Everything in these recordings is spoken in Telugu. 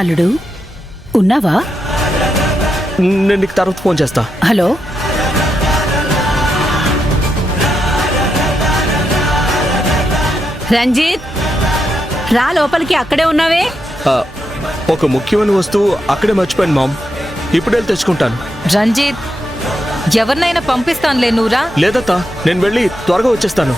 అల్లుడు ఉన్నావా? నేను నీకు తర్వాత ఫోన్ చేస్తా. హలో, రంజిత్, రా లోపలికి. అక్కడే ఉన్నావే? ఒక ముఖ్యమైన వస్తువు అక్కడే మర్చిపోయాను మామ్. ఇప్పుడు వెళ్ళి తెచ్చుకుంటాను. రంజిత్, ఎవరినైనా పంపిస్తానులే, నువ్వురా. లేదత్తా, నేను వెళ్ళి త్వరగా వచ్చేస్తాను.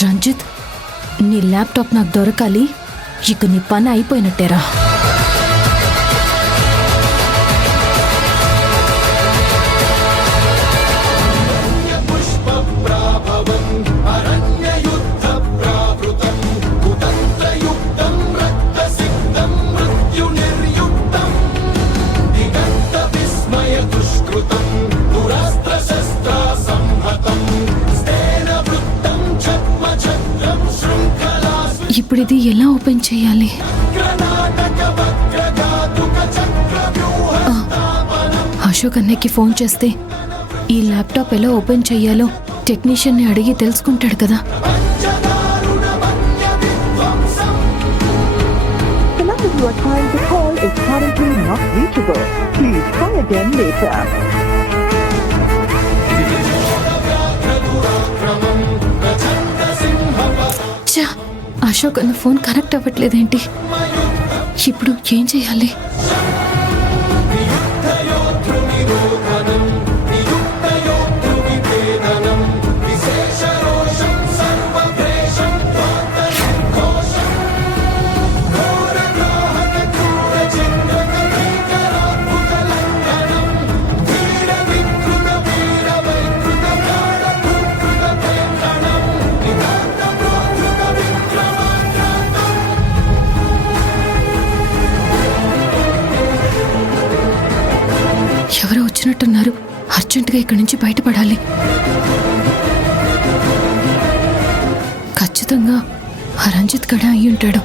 రంజిత్, నీ ల్యాప్టాప్ నాకు దొరకాలి. ఇక నీ పని అయిపోయినట్టేరా. ఇప్పుడు ఇది ఎలా ఓపెన్ చేయాలి? అశోక్ అన్నయ్యకి ఫోన్ చేస్తే ఈ ల్యాప్టాప్ ఎలా ఓపెన్ చేయాలో టెక్నీషియన్ని అడిగి తెలుసుకుంటాడు కదా. అశోక్ అన్న ఫోన్ కనెక్ట్ అవ్వట్లేదేంటి? ఇప్పుడు ఏం చేయాలి? ఎవరో వచ్చినట్టున్నారు. అర్జెంటుగా ఇక్కడి నుంచి బయటపడాలి. ఖచ్చితంగా ఆ రంజిత్ గడ అయి ఉంటాడు.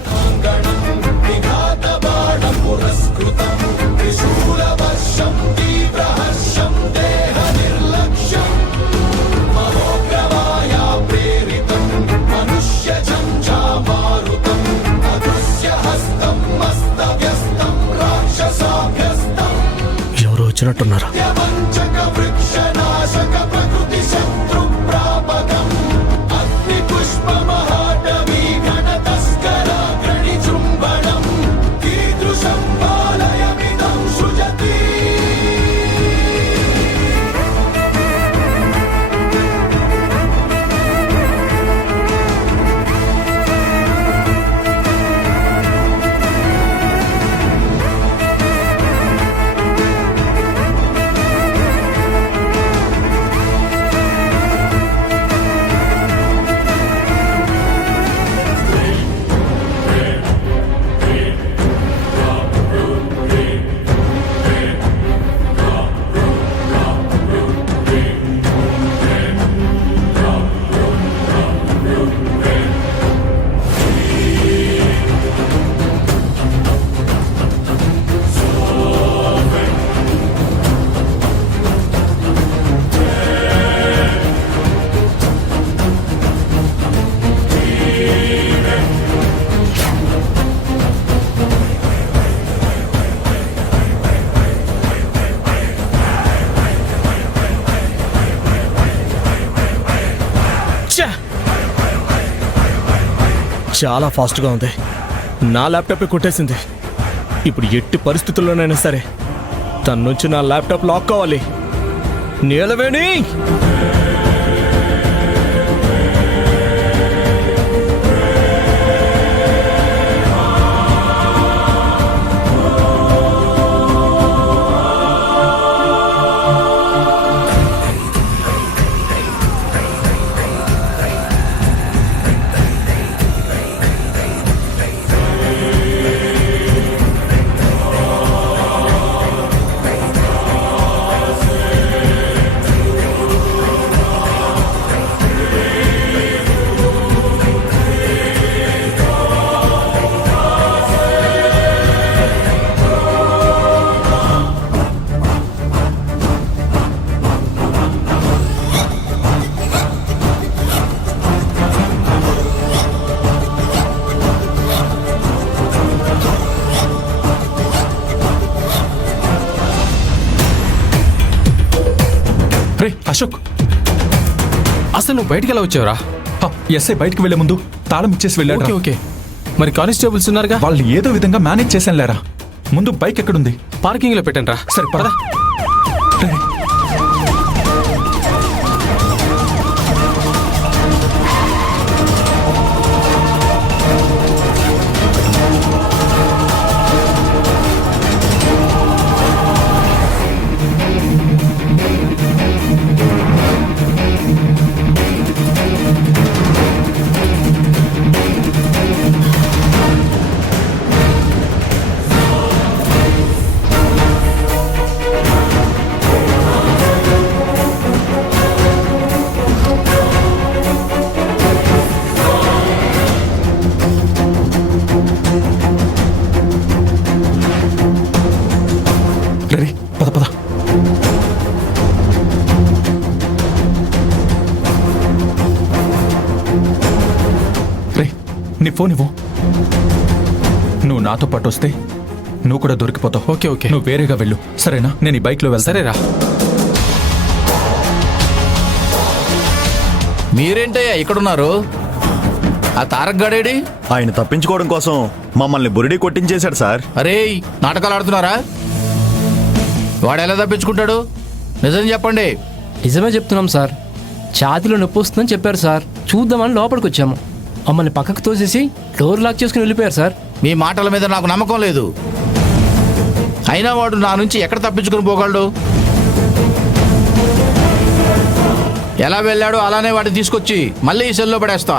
వచ్చినట్టున్నారా? చాలా ఫాస్ట్గా ఉంది. నా ల్యాప్టాపే కొట్టేసింది. ఇప్పుడు ఎట్టి పరిస్థితుల్లోనైనా సరే తన నుంచి నా ల్యాప్టాప్ లాక్ కావాలి. నీలవేణి, రే అశోక్, అసలు నువ్వు బయటికి ఎలా వచ్చావురా? ఎస్ఐ బయటికి వెళ్లే ముందు తాళం ఇచ్చేసి వెళ్ళాడు. ఓకే ఓకే, మరి కానిస్టేబుల్స్ ఉన్నారుగా, వాళ్ళు ఏదో విధంగా మేనేజ్ చేశాను లేరా. ముందు బైక్ ఎక్కడుంది? పార్కింగ్ లో పెట్టండి రా. సరే పదా. రే పద పద. రే నీ ఫోన్ ఇవ్వు. నువ్వు నాతో పాటు వస్తే నువ్వు కూడా దొరికిపోతావు. ఓకే ఓకే, నువ్వు వేరేగా వెళ్ళు, సరేనా? నేను ఈ బైక్లో వెళ్తా. సరేరా. మీరేంటయ్యా ఇక్కడున్నారు? ఆ తారక్ గడేడి? ఆయన తప్పించుకోవడం కోసం మమ్మల్ని బురిడి కొట్టించేశాడు సార్. అరే నాటకాలు ఆడుతున్నారా? వాడు ఎలా తప్పించుకుంటాడు? నిజం చెప్పండి. నిజమే చెప్తున్నాం సార్. ఛాతీలో నొప్పి వస్తుందని చెప్పారు సార్. చూద్దామని లోపలికి వచ్చాము. మమ్మల్ని పక్కకు తోసేసి డోర్ లాక్ చేసుకుని వెళ్ళిపోయారు సార్. మీ మాటల మీద నాకు నమ్మకం లేదు. అయినా వాడు నా నుంచి ఎక్కడ తప్పించుకుని పోగలడు? ఎలా వెళ్ళాడో అలానే వాడిని తీసుకొచ్చి మళ్ళీ ఈ సెల్లో పడేస్తా.